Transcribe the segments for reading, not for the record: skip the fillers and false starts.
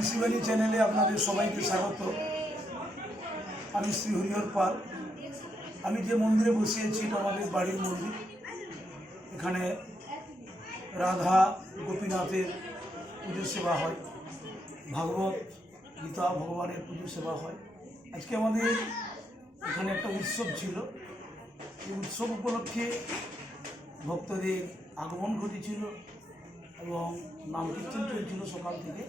ঋষিবাণী চ্যানেলে আপনাদের সবাইকে স্বাগত। আমি শ্রী হরিহর পাল। আমি যে মন্দিরে বসিয়েছি এটা আমাদের বাড়ির মন্দির। এখানে রাধা গোপীনাথের পুজো সেবা হয়, ভাগবত গীতা ভগবানের পুজো সেবা হয়। আজকে আমাদের এখানে একটা উৎসব ছিল। এই উৎসব উপলক্ষে ভক্তদের আগমন ঘটেছিল এবং নাম কীর্তন চলছিল সকাল থেকে।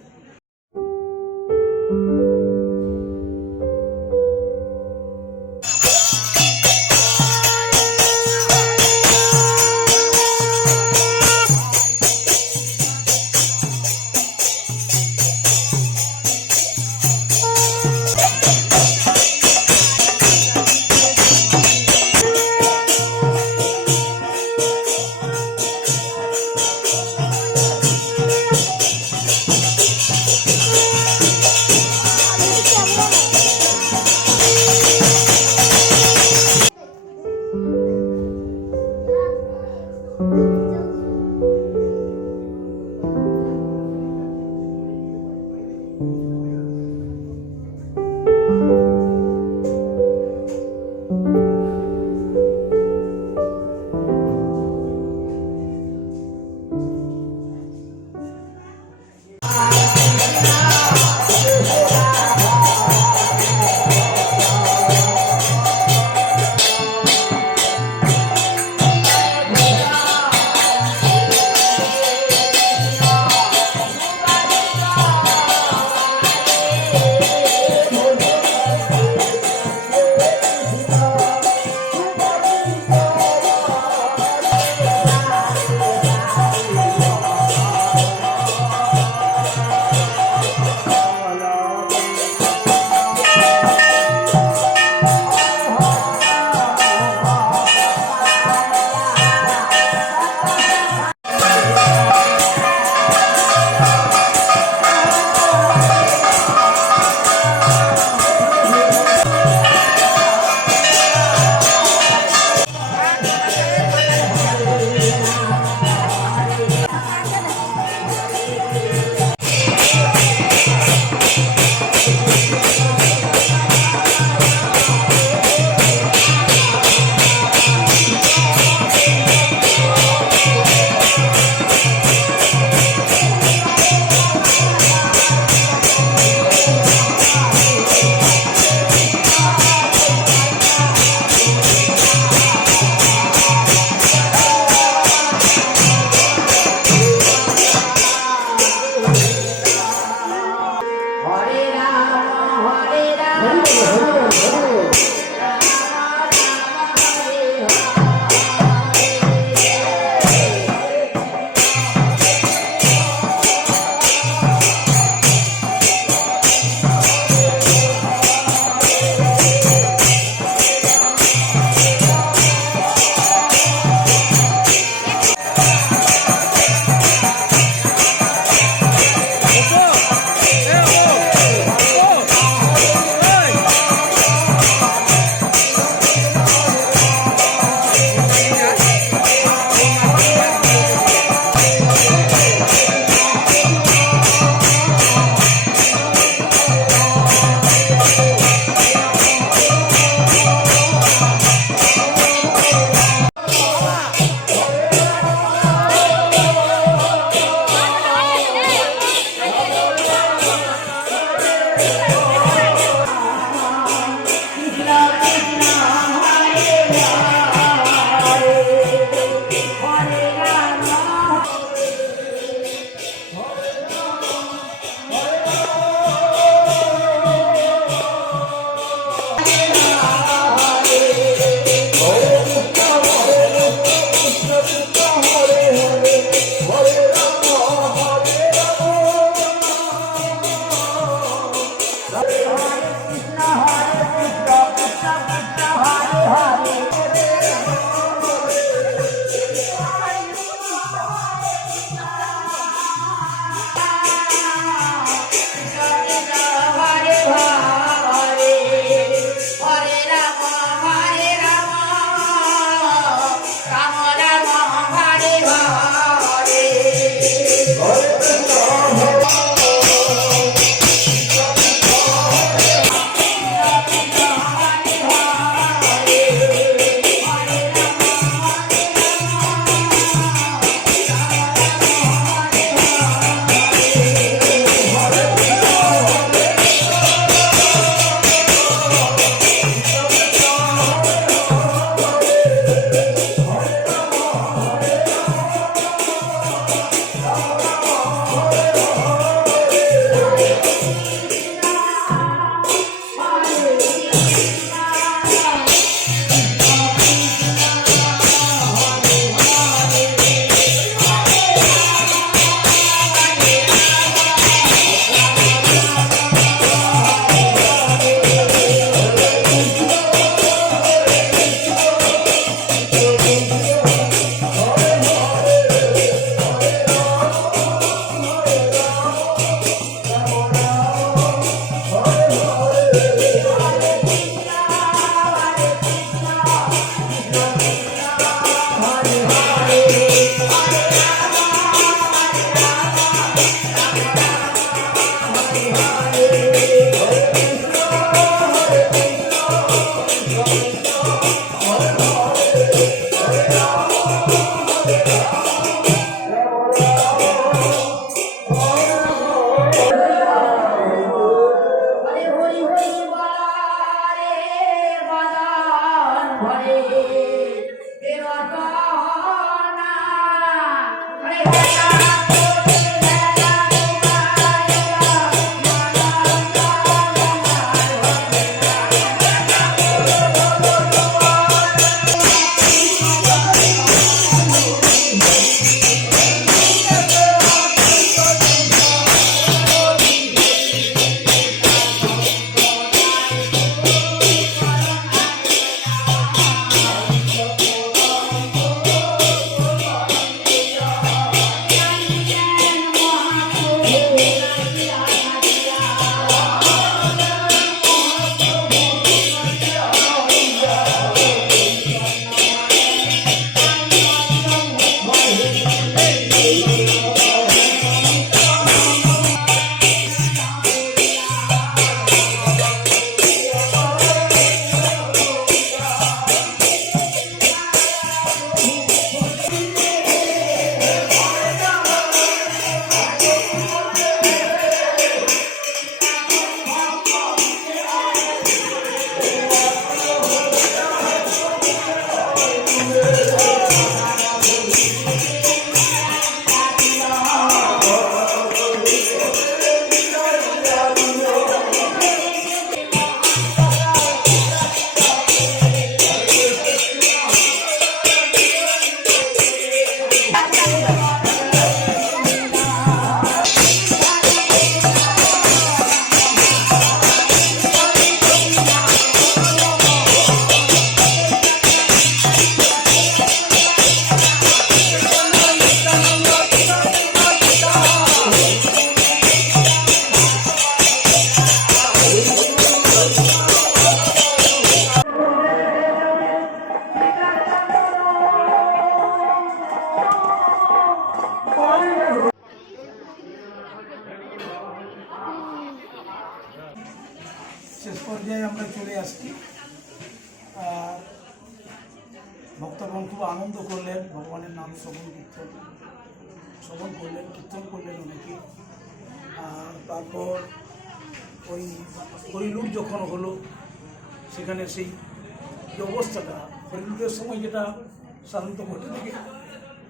শেষ পর্যায়ে আমরা চলে আসছি। আর ভক্তগণ খুব আনন্দ করলেন, ভগবানের নাম শ্রবণ করলেন, কীর্তন করলেন অনেকে। আর তারপর ওই হরিলুট যখন হলো, সেখানে সেই যে অবস্থাটা, হরিলুটের সময় যেটা সাধারণত ঘটে থাকে,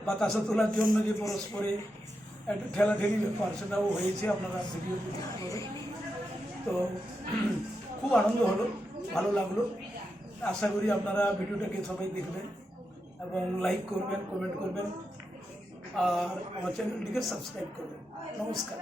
বাতাসা তোলার জন্য যে পরস্পরে একটা ঠেলাঠেলি ব্যাপার, সেটাও হয়েছে, আপনারা ভিডিও দেখতে পাবেন। তো খুব আনন্দ হলো, ভালো লাগলো। আশা করি আপনারা ভিডিওটাকে সবাই দেখবেন এবং লাইক করবেন, কমেন্ট করবেন আর আমার চ্যানেলটিকে সাবস্ক্রাইব করবেন। নমস্কার।